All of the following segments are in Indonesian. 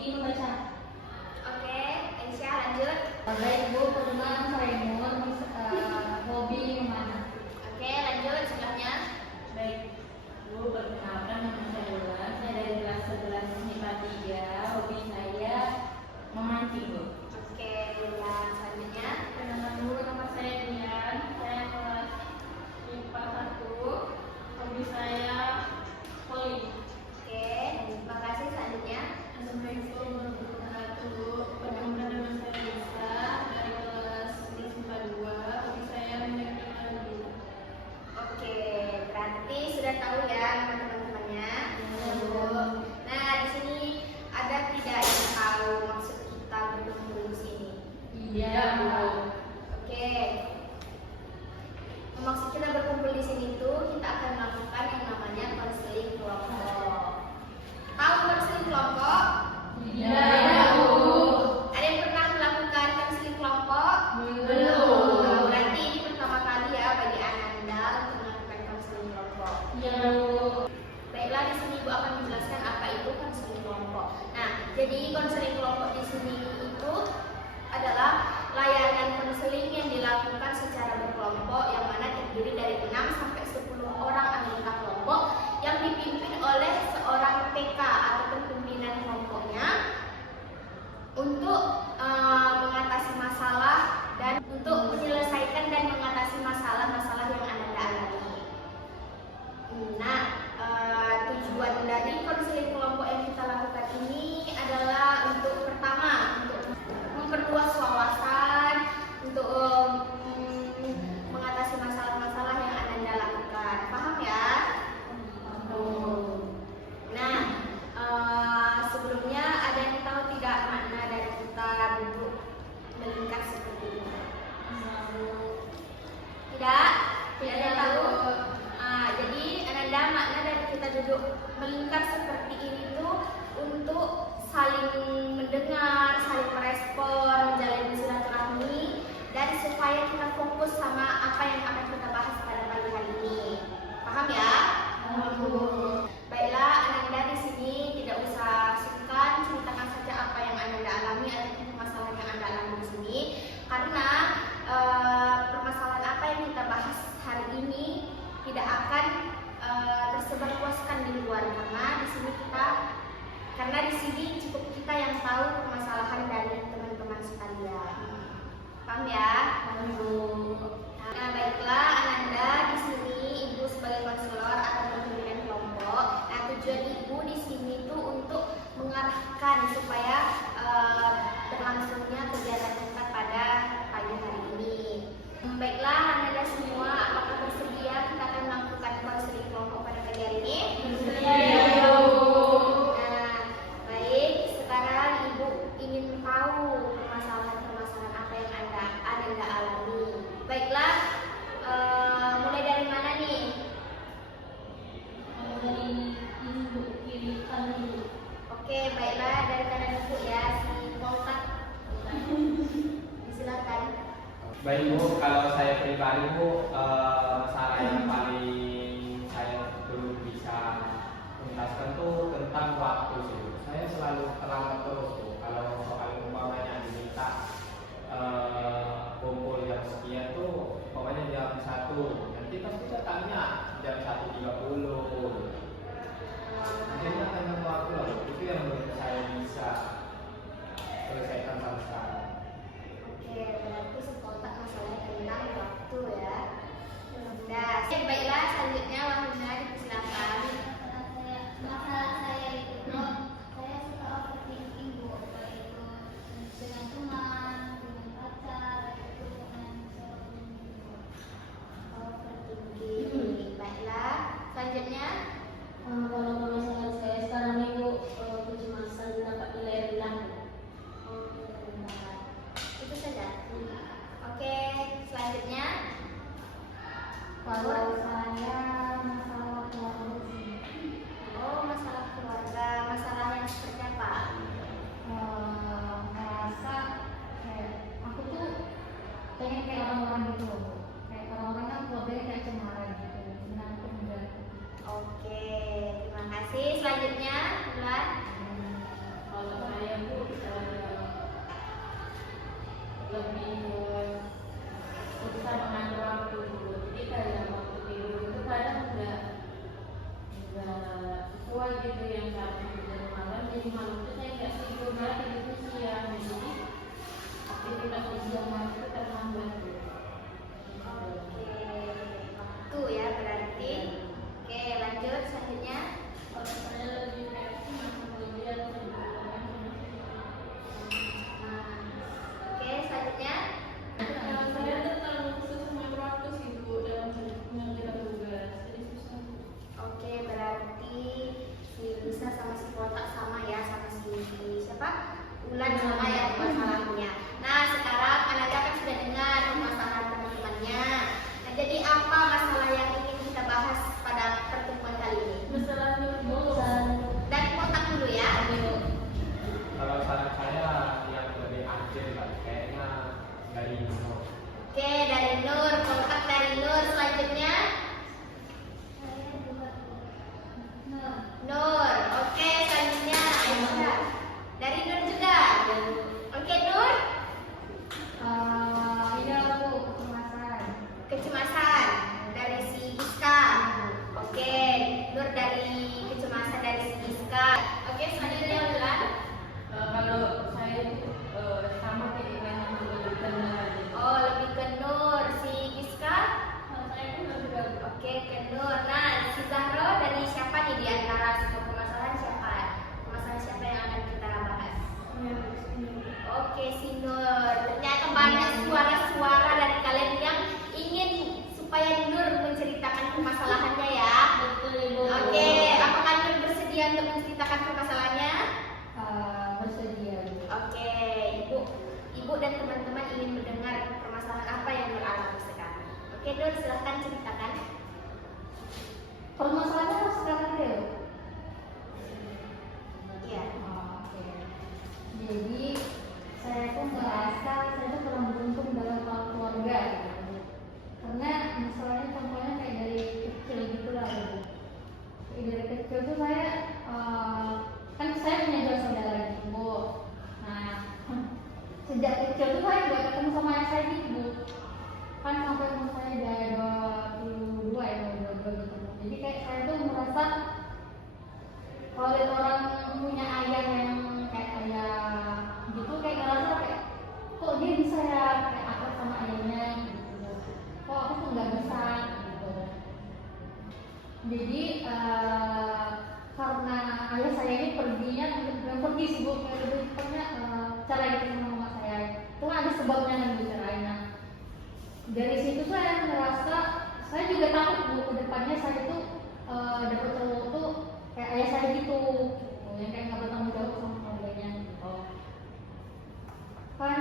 hobi membaca. Oke, Aisyah lanjut. Baik Bu, perkenalkan saya Nur, hobi memana. Oke, lanjut sebelahnya. Baik Bu, perkenalkan nama saya Wulan, saya dari kelas 11 MIPA 3, hobi saya memancing Bu. Oke, yang selanjutnya. Perkenalkan dulu, nama saya Dian, saya kelas MIPA 1, hobi saya poli. Oke, terima kasih selanjutnya. Assalamualaikum warahmatullahi wabarakatuh. Perkenalkan nama saya Lisa dari kelas 11 MIPA 2, hobi saya mendengarkan lagu. Oke, berarti sudah tahu ya teman-temannya. Nah, di sini ada tidak yang tahu maksud kita berkumpul di sini? Iya Bu. Oke. Maksud kita berkumpul di sini tuh kita akan melakukan yang namanya konseling kelompok. Tahu konseling kelompok? Iya Bu. Ada yang pernah melakukan konseling kelompok? Belum. Nah, berarti ini pertama kali ya bagi Ananda untuk melakukan konseling kelompok. Iya Bu. Baiklah, di sini Ibu akan menjelaskan apa itu konseling kelompok. Nah, jadi konseling kelompok di sini itu adalah layanan konseling yang dilakukan secara berkelompok yang mana terdiri dari 6 sampai 10 orang anggota kelompok yang dipimpin oleh seorang PK atau pimpinan kelompoknya untuk mengatasi masalah dan untuk menyelesaikan dan mengatasi masalah-masalah yang Anda alami. Nah, tujuan dari konseling kelompok yang kita lakukan ini adalah untuk pertama untuk memperluas wawasan, untuk mengatasi masalah-masalah yang Anda lakukan. Paham ya? Nah, sebelumnya ada yang tahu tidak makna dari kita duduk melingkar seperti ini? Tidak? Tidak ada yang tahu? Jadi Ananda, makna dari kita duduk melingkar seperti ini tuh untuk saling mendengar, saling merespon, menjalin silaturahmi, dan supaya kita fokus sama apa yang akan kita bahas pada pagi hari ini. Paham ya? Baiklah, Ananda di sini tidak usah sungkan, ceritakan saja apa yang Ananda alami ataupun permasalahan yang Anda alami di sini, karena permasalahan apa yang kita bahas hari ini tidak akan tersebar luaskan di luar, karena di sini cukup kita yang tahu permasalahan dari teman-teman sekalian. Paham ya? Nah, baiklah Ananda, di sini Ibu sebagai konselor atau pimpinan kelompok. Nah, tujuan Ibu di sini tuh untuk mengarahkan supaya berlangsungnya kegiatan kita pada pagi hari ini. Baiklah Ananda semua, apakah bersedia kita akan melakukan konseling kelompok pada pagi hari ini? Iya Bu. Nah, baik, sekarang Ibu ingin tahu permasalahan-permasalahan apa yang Anda alami. Baiklah, gitu yang seharusnya tidur malam, jadi malam itu saya nggak tidur berarti itu siang, jadi aktivitas di siang hari itu terhambat gitu. Oke, waktu ya berarti. Oke, lanjut selanjutnya. Kalau saya lebih kayak kelebihan Oke, selanjutnya. saya terlalu khusus mengatur waktu sih Bu dalam mengerjakan tugas, jadi susah. Oke, berarti si Lisa sama si Kotak sama ya, sama si siapa? Ulan sama ya masalahnya. Nah, sekarang Ananda kan sudah dengar permasalahan teman-temannya. Nah, jadi apa masalah yang ingin kita bahas pada pertemuan kali ini? Masalah dulu. Dan Kotak dulu ya. Kalau saran saya yang lebih urgent Pak, kayaknya dari Nur. Oke, dari Nur, Kotak dari Nur. Selanjutnya Nur. Oke, selanjutnya Aisyah. Dari Nur juga. Oke, Nur. Ini aku kecemasan. Kecemasan dari si Iska. Oke, Nur dari kecemasan dari si Iska. Oke, selanjutnya Ulan. Kalau saya itu sama keinginan yang lebih tenang. Oh, lebih ke Nur. Si Iska. Saya pun juga. Oke, ke Nur. Nah, si Zahro dari siapa nih di antara semua permasalahan siapa? Permasalahan siapa yang akan kita bahas? Oke, si Nur. Ternyata banyak suara-suara dari kalian yang ingin supaya Nur menceritakan permasalahannya ya. Betul Ibu. Oke, apakah Nur bersedia untuk menceritakan permasalahannya? Bersedia. Oke, Ibu dan teman-teman ingin mendengar permasalahan apa yang Nur alami sekarang. Oke, Nur, silahkan ceritakan. Permasalahannya sekarang deh. Iya. Oke. Jadi saya tuh merasa saya tuh kurang beruntung dalam hal keluarga. Gitu. Karena misalnya contohnya kayak dari kecil gitulah gitu. Kayak dari kecil tuh saya kan saya punya 2 saudara gitu Bu. Nah sejak kecil tuh saya nggak ketemu sama ayah saya gitu Bu. Kan sampai umur saya udah 22 ya 22 gitu. Jadi kayak saya tuh merasa kalau lihat orang punya ayah yang kayak ayah gitu kayak ngerasa kayak kok dia bisa ya kayak akrab sama ayahnya gitu. Kok aku tuh nggak bisa gitu. Jadi karena ayah saya ini perginya bukan pergi sih Bu, kayak lebih tepatnya cerai gitu sama mama saya. Itu kan ada sebabnya kan Bu cerainya. Dari situ saya merasa saya juga takut Bu ke depannya saya tuh dapet cowok tuh kayak ayah saya gitu, yang kayak nggak bertanggung jawab sama keluarganya gitu. Kan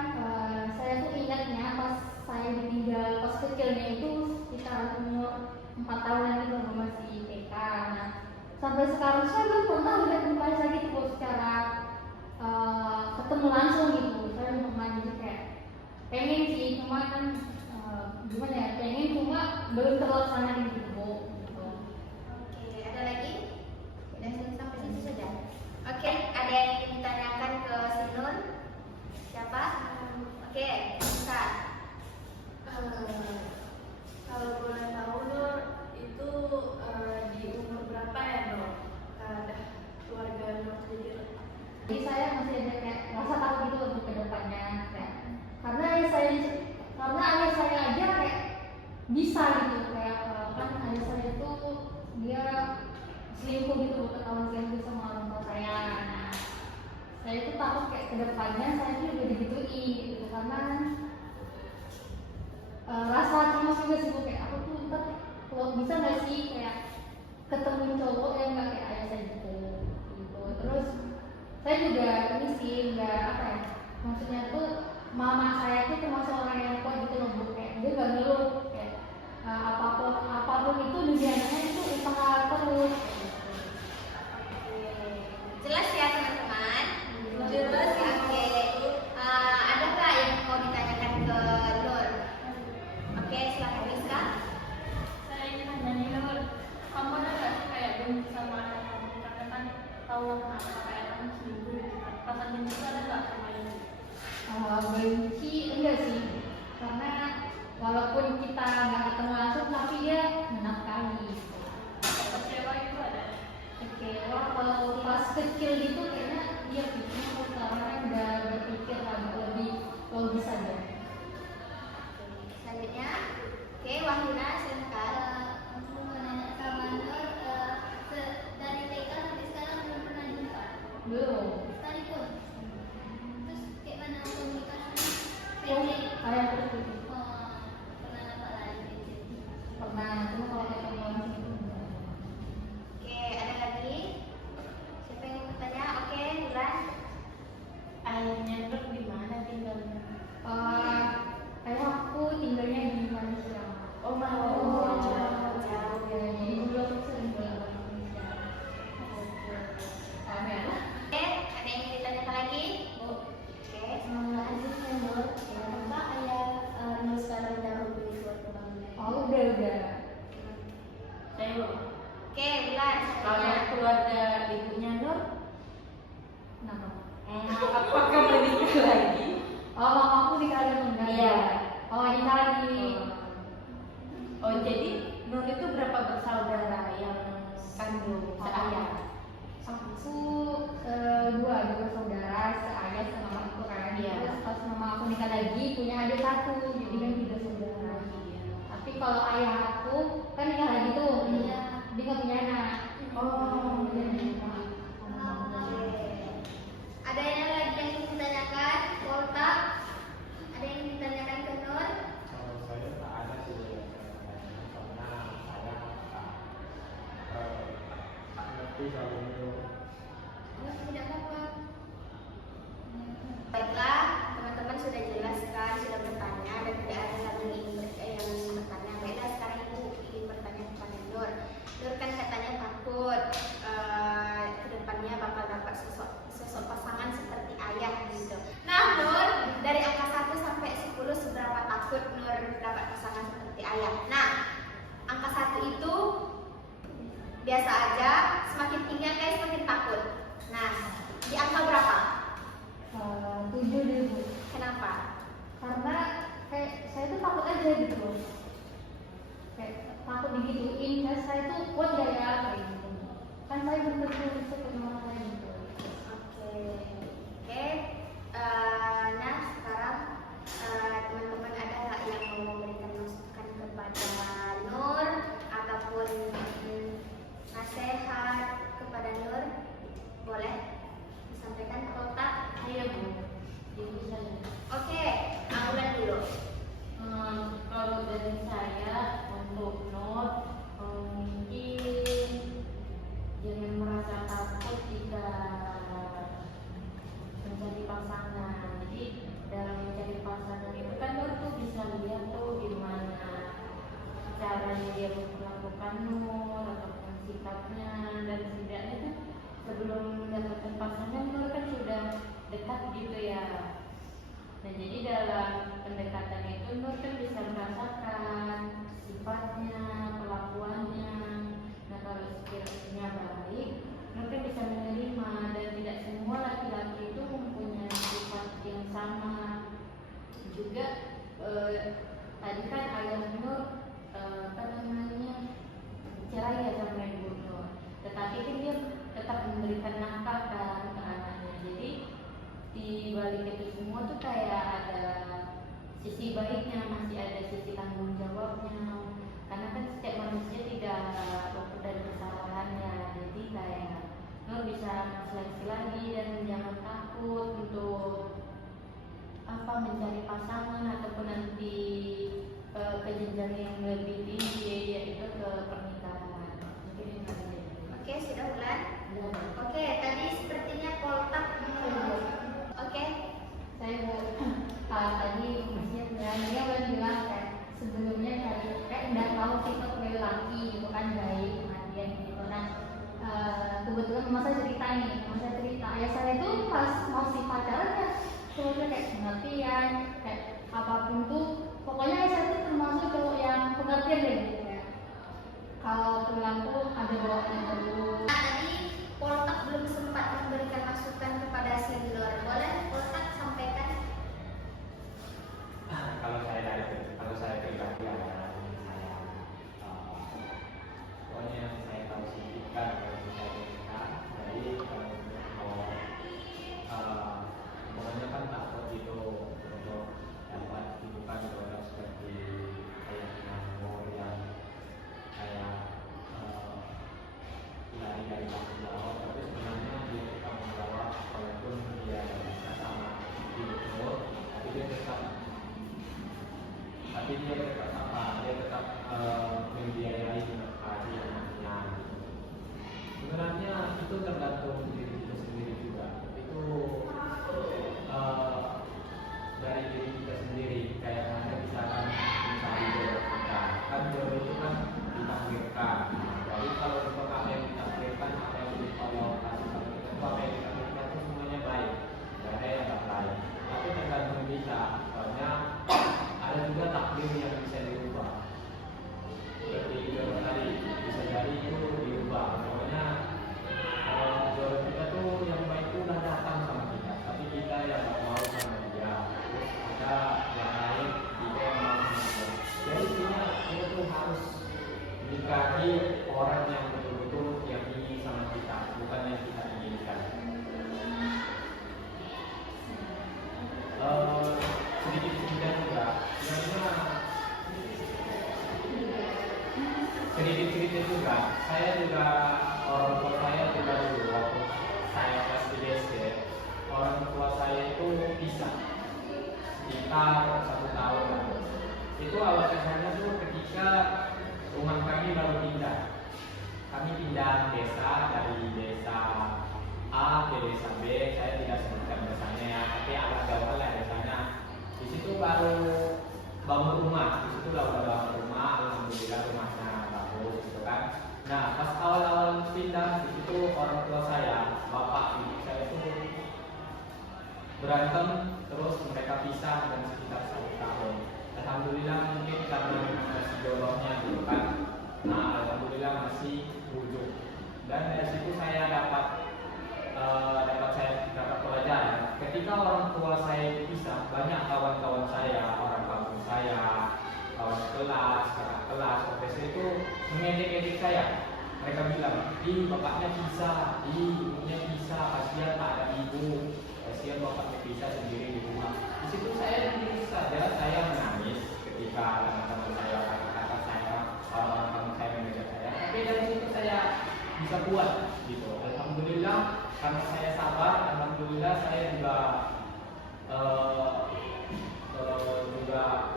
saya tuh ingatnya pas saya ditinggal pas kecilnya itu sekitar umur 4 tahunan itu masih TK. Nah sampai sekarang saya belum pernah lihat muka saya gitu Bu, secara ketemu langsung gitu. Saya belum pernah, jadi kayak pengen sih cuma kan gimana ya, pengen cuma belum terlaksana gitu Bu. Gitu. Oke, ada lagi? Udah sampai situ saja. Oke, ada yang ingin ditanyakan ke si Nur? Siapa? Oke, bisa. Kalau boleh tahu Nur itu di umur berapa ya Nur? Dah keluarga Nur sendiri. Jadi saya masih ada kayak rasa takut gitu untuk kedepannya kayak, karena ayah saya aja kayak bisa gitu kayak kan ayah saya itu dia selingkuh gitu, ketahuan selingkuh sama orang tua saya. Nah, saya itu takut kayak kedepannya saya itu juga digituin gitu karena rasa cemas juga sih Bu, kayak aku tuh ntar kalau bisa nggak sih kayak ketemu cowok yang nggak kayak ayah saya gitu. Terus saya juga ini sih nggak apa ya, maksudnya tuh mama saya tuh termasuk orang yang kuat gitu loh Bu, kayak dia nggak ngeluh kayak apapun itu dugaannya itu usaha terus. Jelas ya teman-teman? Jelas ya. Oke. Ada nggak yang mau ditanyakan ke Nur? Oke, silakan Rizka. Saya ingin nanya Nur, kamu ada nggak sih kayak benci sama anak kamu? Karena kan tahu kenapa kayak kamu selingkuh gitu kan. Perasaan benci itu ada nggak sama ini? Benci enggak sih, karena walaupun kita nggak ketemu langsung tapi dia menafkahi. Kecewa itu ada? Kecewa kalau dulu. Oke, Bulan. Kalau Satunya. keluarga ibunya Nur, Kenapa? apakah menikah lagi? Oh, mamaku nikah lagi enggak? Iya. Oh, nikah lagi. Oh, jadi Nur itu berapa bersaudara yang kandung seayah? Aku dua saudara, seayah sama mamaku kan. Iya. Terus pas mama aku nikah lagi punya adik satu, jadi kan 3 saudara. Tapi kalau ayah aku kan nikah lagi tuh, Iya. dia nggak punya anak. Oh, Dia iya. nikah. Oke. Ada yang lagi yang ingin ditanyakan? Volta? Ada yang ingin ditanyakan ke Nur? Kalau saya tak ada sih yang saya karena saya tak ngerti kalau itu. Oh, tidak apa-apa. Baiklah, teman-teman sudah jelaskan, sudah bertanya dan tidak ada lagi yang bertanya. Baiklah, sekarang Ibu ingin bertanya kepada Nur. Nur kan katanya takut kedepannya bakal dapat sosok pasangan seperti ayah gitu. Nah, Nur, dari angka 1 sampai 10 seberapa takut Nur dapat pasangan seperti ayah? Nah, angka 1 itu biasa aja, semakin tinggi angkanya semakin takut. Nah, di angka berapa? 7 deh Bu. Kenapa? Karena kayak saya tuh takut aja gitu. Kayak takut digituin, kayak saya tuh kuat gak ya kayak gitu. Kan saya belum tentu bisa kenal saya gitu. Oke. Nah sekarang teman-teman ada nggak yang mau memberikan masukan kepada Nur ataupun nasihat kepada Nur? Boleh disampaikan ke otak? Iya Bu, ibu saya. Oke, Aulan dulu. Kalau dari saya untuk Nur, mungkin jangan merasa takut jika mencari pasangan. Jadi dalam mencari pasangan itu kan Nur tuh bisa lihat tuh gimana caranya dia memperlakukan Nur ataupun sikapnya, dan setidaknya tuh sebelum mendapatkan pasangan Nur kan sudah dekat gitu ya. Nah jadi dalam pendekatan itu Nur kan bisa merasakan sifatnya, kelakuannya. Nah kalau sekiranya baik, Nur kan bisa menerima, dan tidak semua laki-laki itu mempunyai sifat yang sama. Juga tadi kan ayah Nur apa namanya cerai ya sama ibu Nur, tetapi kan dia tetap memberikan nafkah kan ke anaknya. Jadi di balik itu semua tuh kayak ada sisi baiknya, masih ada sisi tanggung jawabnya, karena kan setiap manusia tidak luput dari kesalahannya. Jadi kayak Nur bisa seleksi lagi dan jangan takut untuk apa mencari pasangan ataupun nanti ke jenjang yang lebih tinggi, yaitu ke pernikahan. Mungkin ini aja. Oke, sudah Ulan. Ya. Oke, tadi sepertinya Poltak. Oke. Saya tadi maksudnya dia udah bilang kayak sebelumnya kayak udah tahu sifat lelaki itu kan baik, perhatian gitu. Nah kebetulan mama saya cerita ayah saya itu pas mau si pacaran ya sebenarnya kayak pengertian, kayak apapun tuh pokoknya ayah saya tuh termasuk cowok yang pengertian deh gitu ya. Kalau pulang tuh ada bawaannya dulu. Nah, tadi Poltak belum sempat memberikan masukan kepada si Nur. Boleh Poltak sampaikan? Kalau saya pribadi ya, saya pokoknya yang saya tahu sih kan kalau saya nikah, jadi kalau pokoknya kan takut itu untuk dapat kehidupan orang seperti kayak Nur yang kayak lari dari tanggung jawab, tapi sebenarnya dia bertanggung jawab walaupun dia tidak bisa sama hidup Nur, tapi dia tetap apa? Dia tetap membiayai haji anaknya. Sebenarnya itu tergantung diri kita sendiri juga. Itu dari diri kita sendiri. Kayak mana misalkan jodoh kita, kan jodoh itu kan ditakdirkan. Jadi kalau memang apa yang ditakdirkan, apa yang Allah kasih sama kita itu apa yang ditakdirkan itu semuanya baik. Gak ada yang nggak baik. Tapi tergantung kita. Soalnya ada juga takdir yang bisa dirubah. Seperti itu tadi bisa jadi kami pindah desa dari desa A ke desa B. Saya tidak sebutkan desanya ya, tapi agak jauh lah desanya. Di situ baru bangun rumah, di situ udah bangun rumah, alhamdulillah rumahnya bagus gitu kan. Nah pas awal-awal pindah di situ orang tua saya, bapak ibu saya itu berantem, terus mereka pisah dan sekitar 1 tahun. Alhamdulillah mungkin karena memang masih jodohnya gitu kan. Nah alhamdulillah masih wujud. Dan dari situ saya dapat pelajaran. Ketika orang tua saya pisah, banyak kawan-kawan saya, orang kampung saya, kawan kelas, kakak kelas, profesor itu mengedek-edek saya. Mereka bilang, ih bapaknya pisah, ih ibunya pisah, kasihan tak ada ibu, kasihan bapaknya pisah sendiri di rumah. Di situ saya sendiri saja, saya menangis ketika teman-teman saya, kakak-kakak saya, orang-orang kampung saya mengejar saya. Tapi dari situ saya bisa kuat gitu. Alhamdulillah karena saya sabar, alhamdulillah saya juga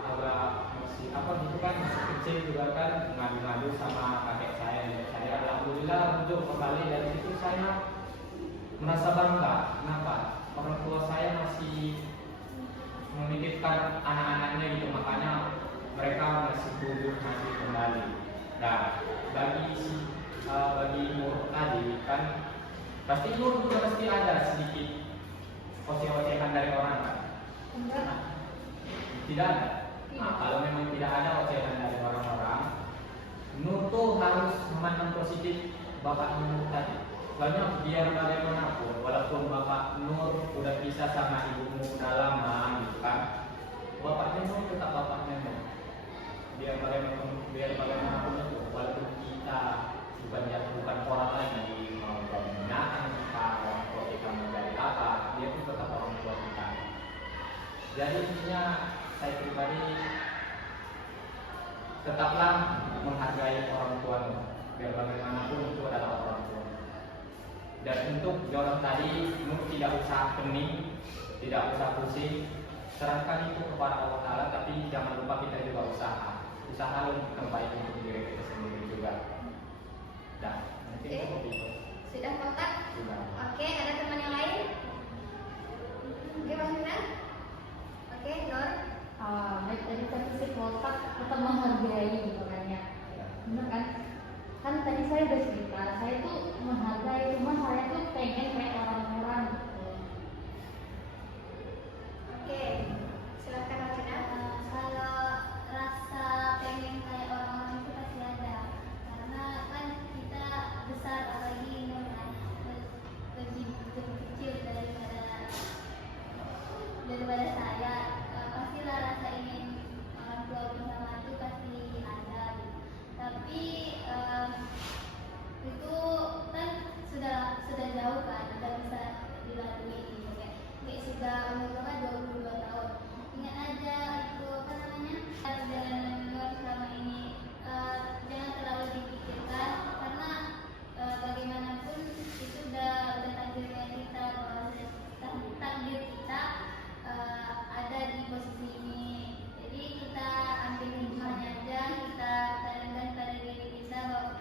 agak masih apa gitu kan, masih kecil juga kan, ngadu-ngadu sama kakek saya, nenek saya. Alhamdulillah untuk kembali dari situ saya merasa bangga. Kenapa? Orang tua saya masih menitipkan anak-anaknya gitu, makanya mereka masih tumbuh, masih kembali. Nah bagi Nur tadi kan pasti Nur juga pasti ada sedikit oceh-ocehan dari orang kan? Enggak. Tidak ada. Nah, kalau memang tidak ada ocehan dari orang-orang, Nur tuh harus memandang positif bapak Nur tadi. Banyak biar bagaimanapun, walaupun bapak Nur udah pisah sama ibumu udah lama gitu kan, bapaknya Nur tetap bapaknya Nur. Biar bagaimanapun itu, walaupun kita bukan orang lagi mau menggunakan kita, orang tua kita menjadi apa, dia pun tetap orang tua kita. Jadi intinya saya pribadi tetaplah menghargai orang tua, biar bagaimanapun itu adalah orang tua. Dan untuk jodoh tadi, Nur tidak usah pening, tidak usah pusing, serahkan itu kepada Allah Taala, tapi jangan lupa kita juga usaha untuk terbaik untuk diri kita sendiri juga. Dan mungkin seperti itu. Sudah kontak? Sudah. Oke, ada teman yang lain? Oke, Mas Mina? Oke, Nur? Baik, tadi sih kotak atau menghargai gitu kan ya. Bener kan? Kan tadi saya udah cerita, saya tuh menghargai, cuma saya tuh pengen kayak orang-orang gitu. Oke, silakan Mas Mina. Kalau rasa pengen kayak orang-orang itu pasti ada, karena kan kita besar, apalagi Nur kan lebih kecil daripada saya, pastilah rasa ingin orang tua bersama itu pasti ada gitu. Tapi itu kan sudah jauh kan, sudah bisa dilalui gitu, kayak sudah umur berapa, 22 tahun. Ingat aja itu apa namanya, perjalanan Nur selama ini, jangan terlalu dipikirkan, karena bagaimanapun itu udah takdirnya kita, bahwa takdir kita ada di posisi ini. Jadi kita ambil hikmahnya aja, kita tanamkan pada diri kita bahwa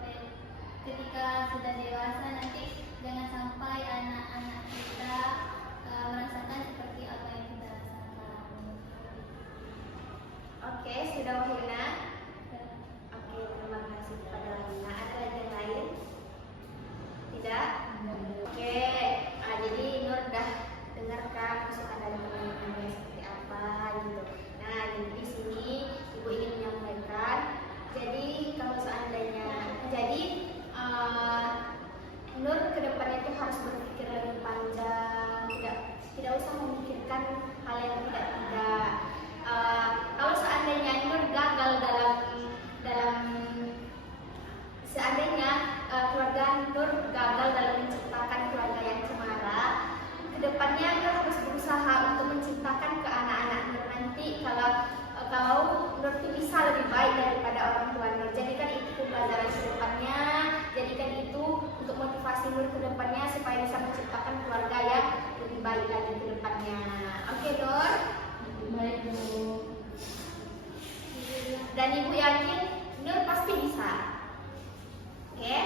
ketika sudah dewasa nanti jangan sampai anak-anak kita merasakan seperti apa yang kita rasakan. Oke, sudah Wahina. Oke, terima kasih kepada Wahina. Ada lagi yang lain? Tidak? Oke, jadi Nur udah dengarkan masukan dari teman-teman seperti apa gitu. Nah, di sini Ibu ingin menyampaikan. Jadi kalau seandainya, Nur kedepannya itu harus berpikir lebih panjang, tidak usah memikirkan hal yang tidak. Kalau seandainya Nur gagal seandainya keluarga Nur gagal dalam menciptakan keluarga yang cemara, kedepannya Nur harus berusaha untuk menciptakan ke anak-anak Nur nanti. Kalau Nur itu bisa lebih baik daripada orang tua Nur, jadikan itu pelajaran kedepannya, jadikan itu untuk motivasi Nur kedepannya supaya bisa menciptakan keluarga yang lebih baik lagi kedepannya. Oke, Nur? Baik, Bu. Dan Ibu yakin Nur pasti bisa. Oke?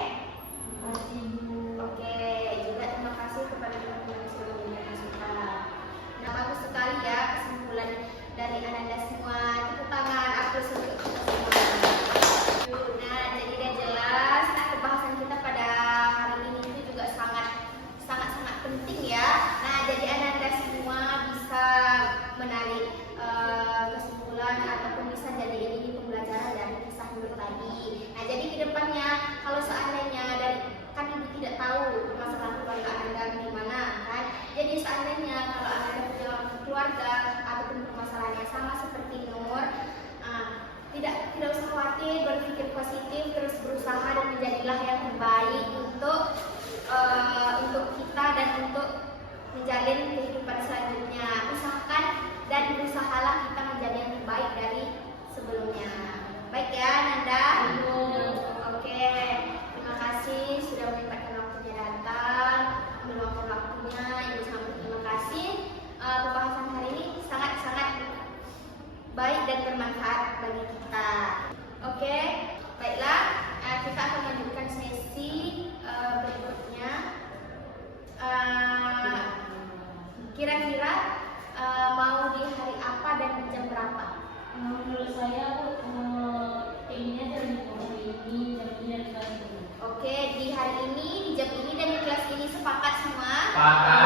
menjalin kehidupan selanjutnya. Usahakan dan berusahalah kita menjadi yang terbaik dari sebelumnya. Baik ya Nanda. Oke, terima kasih sudah menyempatkan waktunya datang, meluangkan waktunya. Ibu sangat terima kasih. Pembahasan hari ini sangat-sangat baik dan bermanfaat bagi kita. Oke, baiklah, kita akan lanjutkan sesi berikutnya. Kira-kira mau di hari apa dan di jam berapa? Menurut saya inginnya dari hari ini, jam ini dan kelas ini. Oke, di hari ini, di jam ini dan di kelas ini sepakat semua? Sepakat.